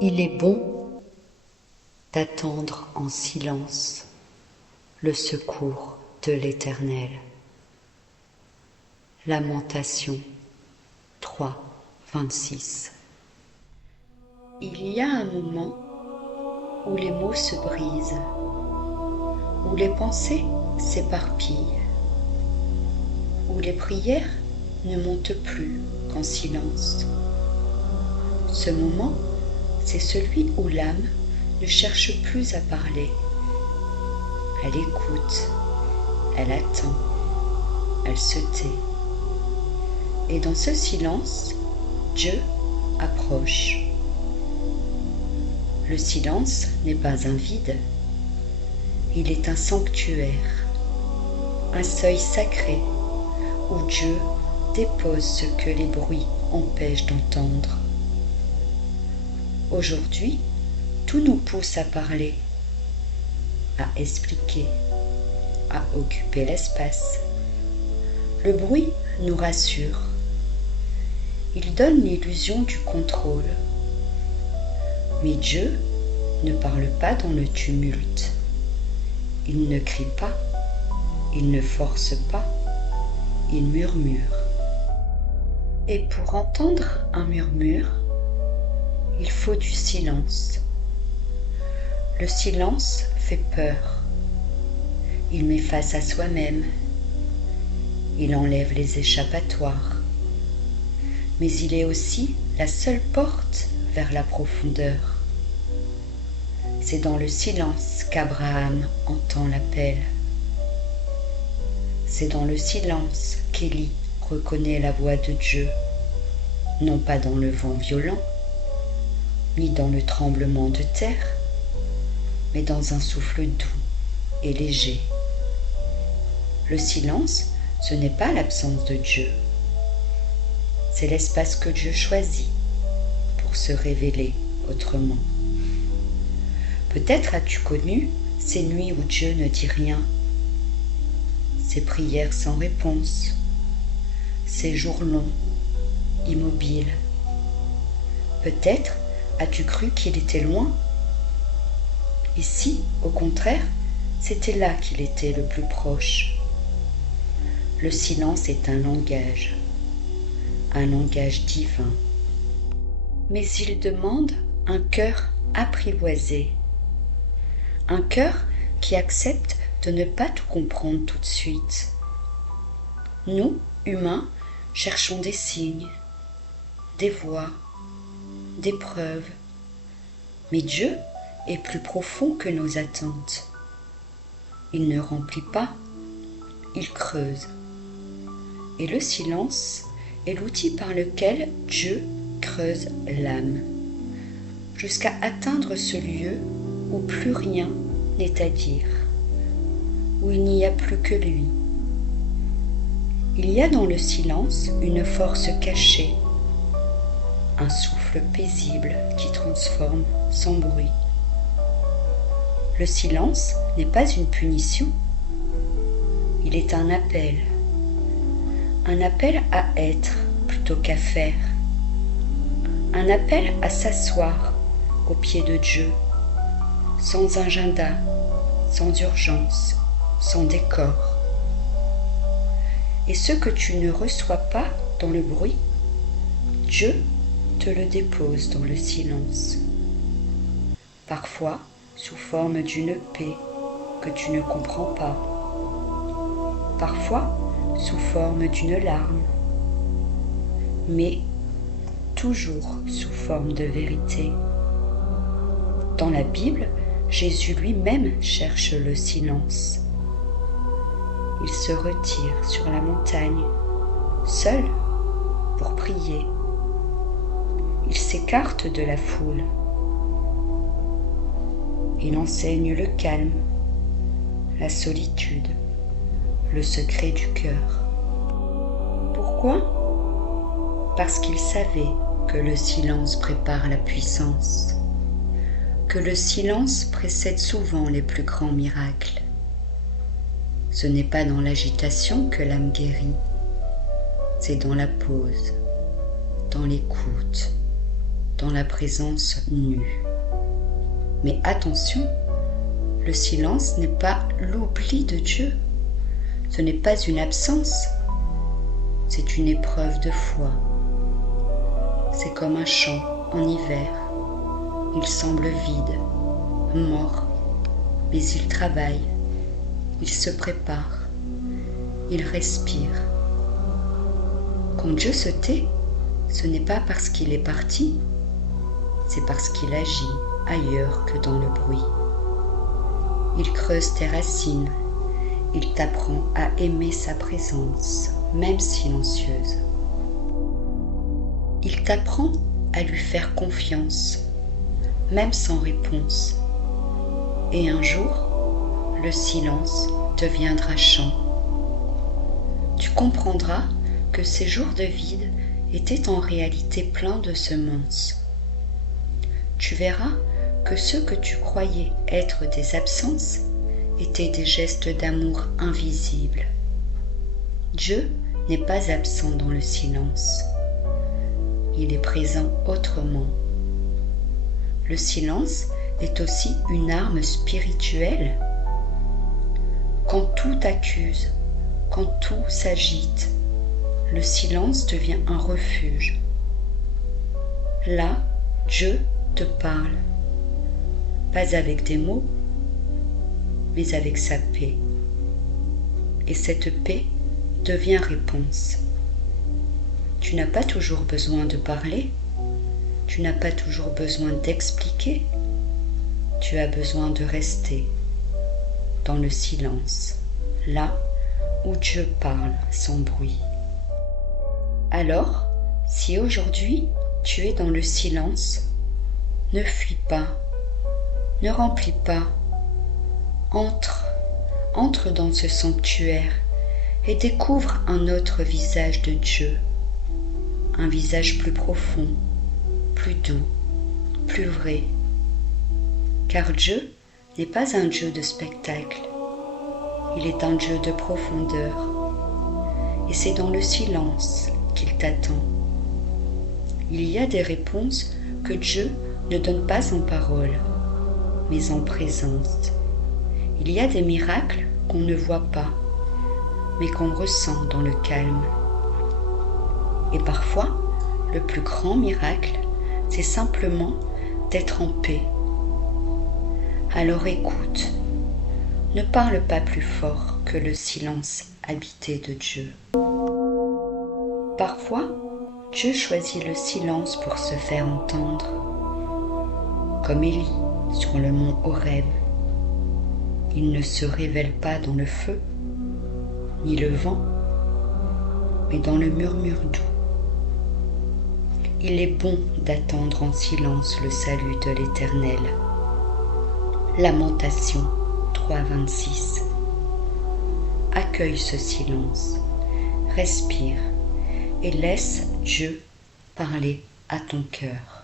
Il est bon d'attendre en silence le secours de l'Éternel. Lamentation 3, 26. Il y a un moment où les mots se brisent, où les pensées s'éparpillent, où les prières ne montent plus qu'en silence. Ce moment, c'est celui où l'âme ne cherche plus à parler. Elle écoute, elle attend, elle se tait. Et dans ce silence, Dieu approche. Le silence n'est pas un vide, il est un sanctuaire, un seuil sacré où Dieu dépose ce que les bruits empêchent d'entendre. Aujourd'hui, tout nous pousse à parler, à expliquer, à occuper l'espace. Le bruit nous rassure. Il donne l'illusion du contrôle. Mais Dieu ne parle pas dans le tumulte. Il ne crie pas, il ne force pas, il murmure. Et pour entendre un murmure, il faut du silence. Le silence fait peur. Il met face à soi-même. Il enlève les échappatoires. Mais il est aussi la seule porte vers la profondeur. C'est dans le silence qu'Abraham entend l'appel. C'est dans le silence qu'Élie reconnaît la voix de Dieu, non pas dans le vent violent, ni dans le tremblement de terre, mais dans un souffle doux et léger. Le silence, ce n'est pas l'absence de Dieu, c'est l'espace que Dieu choisit pour se révéler autrement. Peut-être as-tu connu ces nuits où Dieu ne dit rien, ces prières sans réponse, ces jours longs, immobiles. Peut-être as-tu cru qu'il était loin? Ici, au contraire, c'était là qu'il était le plus proche. Le silence est un langage divin. Mais il demande un cœur apprivoisé, un cœur qui accepte de ne pas tout comprendre tout de suite. Nous, humains, cherchons des signes, des voix, des preuves. Mais Dieu est plus profond que nos attentes. Il ne remplit pas, il creuse. Et le silence est l'outil par lequel Dieu creuse l'âme, jusqu'à atteindre ce lieu où plus rien n'est à dire, où il n'y a plus que lui. Il y a dans le silence une force cachée, un souffle paisible qui transforme sans bruit. Le silence n'est pas une punition, il est un appel à être plutôt qu'à faire, un appel à s'asseoir aux pieds de Dieu, sans agenda, sans urgence, sans décor. Et ce que tu ne reçois pas dans le bruit, Dieu te le dépose dans le silence. Parfois, sous forme d'une paix que tu ne comprends pas. Parfois, sous forme d'une larme. Mais toujours sous forme de vérité. Dans la Bible, Jésus lui-même cherche le silence. Il se retire sur la montagne, seul, pour prier. Il s'écarte de la foule. Il enseigne le calme, la solitude, le secret du cœur. Pourquoi? Parce qu'il savait que le silence prépare la puissance, que le silence précède souvent les plus grands miracles. Ce n'est pas dans l'agitation que l'âme guérit, c'est dans la pause, dans l'écoute, dans la présence nue. Mais attention, le silence n'est pas l'oubli de Dieu. Ce n'est pas une absence, c'est une épreuve de foi. C'est comme un champ en hiver. Il semble vide, mort, mais il travaille, il se prépare, il respire. Quand Dieu se tait, ce n'est pas parce qu'il est parti, c'est parce qu'il agit ailleurs que dans le bruit. Il creuse tes racines, il t'apprend à aimer sa présence, même silencieuse. Il t'apprend à lui faire confiance, même sans réponse. Et un jour, le silence deviendra chant. Tu comprendras que ces jours de vide étaient en réalité pleins de semences. Tu verras que ce que tu croyais être des absences étaient des gestes d'amour invisibles. Dieu n'est pas absent dans le silence. Il est présent autrement. Le silence est aussi une arme spirituelle. Quand tout accuse, quand tout s'agite, le silence devient un refuge. Là, Dieu te parle, pas avec des mots, mais avec sa paix. Et cette paix devient réponse. Tu n'as pas toujours besoin de parler, tu n'as pas toujours besoin d'expliquer, tu as besoin de rester dans le silence, là où Dieu parle sans bruit. Alors, si aujourd'hui tu es dans le silence, ne fuis pas, ne remplis pas, entre dans ce sanctuaire et découvre un autre visage de Dieu, un visage plus profond, plus doux, plus vrai. Car Dieu n'est pas un Dieu de spectacle, il est un Dieu de profondeur. Et c'est dans le silence qu'il t'attend. Il y a des réponses que Dieu ne donne pas en parole, mais en présence. Il y a des miracles qu'on ne voit pas, mais qu'on ressent dans le calme. Et parfois, le plus grand miracle, c'est simplement d'être en paix. Alors écoute, ne parle pas plus fort que le silence habité de Dieu. Parfois, Dieu choisit le silence pour se faire entendre, comme Élie sur le mont Horeb. Il ne se révèle pas dans le feu, ni le vent, mais dans le murmure doux. Il est bon d'attendre en silence le salut de l'Éternel. Lamentation 3,26. Accueille ce silence, respire et laisse Dieu parler à ton cœur.